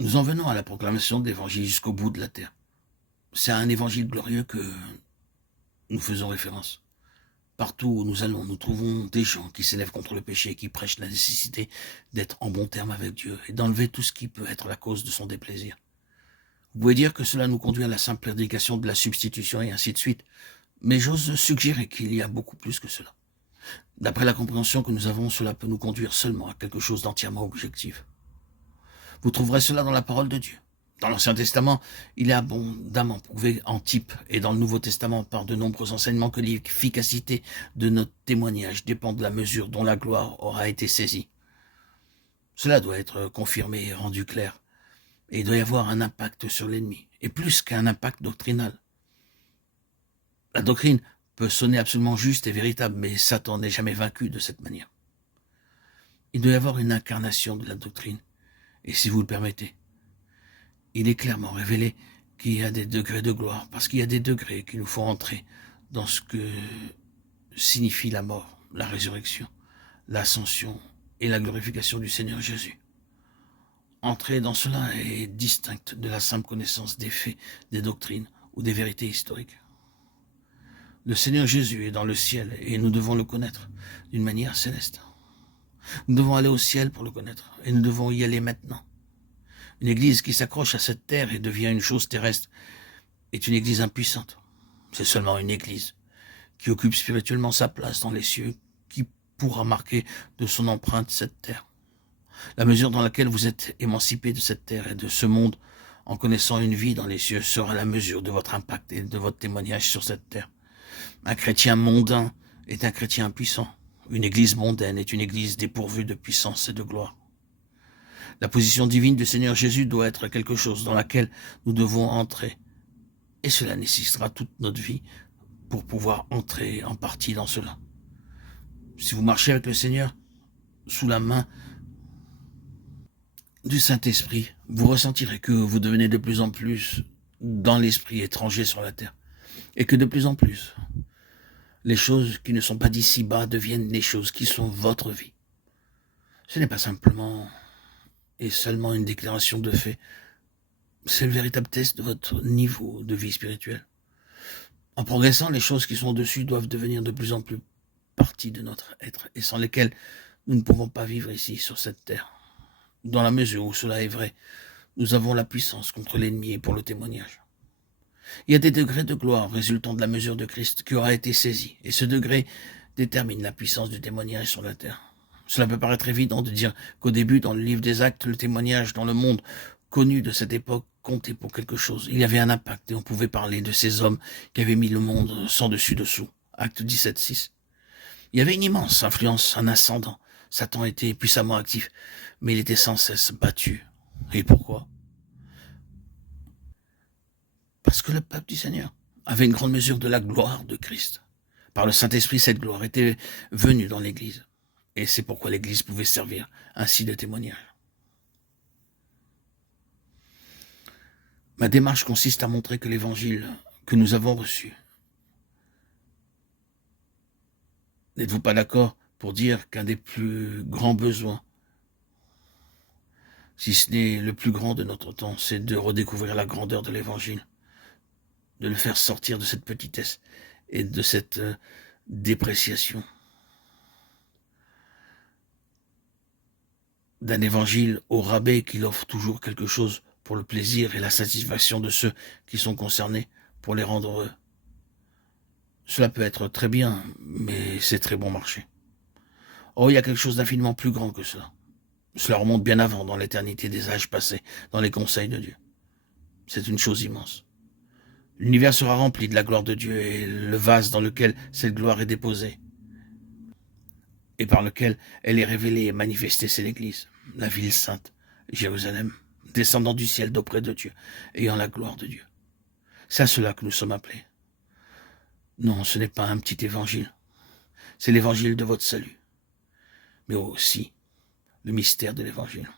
Nous en venons à la proclamation de l'évangile jusqu'au bout de la terre. C'est à un évangile glorieux que nous faisons référence. Partout où nous allons, nous trouvons des gens qui s'élèvent contre le péché et qui prêchent la nécessité d'être en bon terme avec Dieu et d'enlever tout ce qui peut être la cause de son déplaisir. Vous pouvez dire que cela nous conduit à la simple prédication de la substitution et ainsi de suite, mais j'ose suggérer qu'il y a beaucoup plus que cela. D'après la compréhension que nous avons, cela peut nous conduire seulement à quelque chose d'entièrement objectif. Vous trouverez cela dans la parole de Dieu. Dans l'Ancien Testament, il est abondamment prouvé en type, et dans le Nouveau Testament par de nombreux enseignements que l'efficacité de notre témoignage dépend de la mesure dont la gloire aura été saisie. Cela doit être confirmé et rendu clair, et il doit y avoir un impact sur l'ennemi, et plus qu'un impact doctrinal. La doctrine peut sonner absolument juste et véritable, mais Satan n'est jamais vaincu de cette manière. Il doit y avoir une incarnation de la doctrine, et si vous le permettez, il est clairement révélé qu'il y a des degrés de gloire, parce qu'il y a des degrés qui nous font entrer dans ce que signifie la mort, la résurrection, l'ascension et la glorification du Seigneur Jésus. Entrer dans cela est distinct de la simple connaissance des faits, des doctrines ou des vérités historiques. Le Seigneur Jésus est dans le ciel et nous devons le connaître d'une manière céleste. Nous devons aller au ciel pour le connaître et nous devons y aller maintenant. Une église qui s'accroche à cette terre et devient une chose terrestre est une église impuissante. C'est seulement une église qui occupe spirituellement sa place dans les cieux qui pourra marquer de son empreinte cette terre. La mesure dans laquelle vous êtes émancipé de cette terre et de ce monde en connaissant une vie dans les cieux sera la mesure de votre impact et de votre témoignage sur cette terre. Un chrétien mondain est un chrétien impuissant. Une église mondaine est une église dépourvue de puissance et de gloire. La position divine du Seigneur Jésus doit être quelque chose dans laquelle nous devons entrer. Et cela nécessitera toute notre vie pour pouvoir entrer en partie dans cela. Si vous marchez avec le Seigneur sous la main du Saint-Esprit, vous ressentirez que vous devenez de plus en plus dans l'esprit étranger sur la terre. Et que de plus en plus, les choses qui ne sont pas d'ici-bas deviennent les choses qui sont votre vie. Ce n'est pas simplement et seulement une déclaration de fait. C'est le véritable test de votre niveau de vie spirituelle. En progressant, les choses qui sont au-dessus doivent devenir de plus en plus partie de notre être et sans lesquelles nous ne pouvons pas vivre ici sur cette terre. Dans la mesure où cela est vrai, nous avons la puissance contre l'ennemi et pour le témoignage. Il y a des degrés de gloire résultant de la mesure de Christ qui aura été saisie, et ce degré détermine la puissance du témoignage sur la terre. Cela peut paraître évident de dire qu'au début, dans le livre des Actes, le témoignage dans le monde connu de cette époque comptait pour quelque chose. Il y avait un impact et on pouvait parler de ces hommes qui avaient mis le monde sans dessus-dessous. Acte 17:6. Il y avait une immense influence, un ascendant. Satan était puissamment actif, mais il était sans cesse battu. Et pourquoi? Parce que le peuple du Seigneur avait une grande mesure de la gloire de Christ. Par le Saint-Esprit, cette gloire était venue dans l'Église. Et c'est pourquoi l'Église pouvait servir ainsi de témoignage. Ma démarche consiste à montrer que l'Évangile que nous avons reçu. N'êtes-vous pas d'accord pour dire qu'un des plus grands besoins, si ce n'est le plus grand de notre temps, c'est de redécouvrir la grandeur de l'Évangile, de le faire sortir de cette petitesse et de cette dépréciation d'un évangile au rabais qui offre toujours quelque chose pour le plaisir et la satisfaction de ceux qui sont concernés pour les rendre heureux. Cela peut être très bien, mais c'est très bon marché. Oh, il y a quelque chose d'infiniment plus grand que cela. Cela remonte bien avant, dans l'éternité des âges passés, dans les conseils de Dieu. C'est une chose immense. L'univers sera rempli de la gloire de Dieu et le vase dans lequel cette gloire est déposée et par lequel elle est révélée et manifestée, c'est l'Église, la ville sainte, Jérusalem, descendant du ciel d'auprès de Dieu, ayant la gloire de Dieu. C'est à cela que nous sommes appelés. Non, ce n'est pas un petit évangile, c'est l'évangile de votre salut, mais aussi le mystère de l'évangile.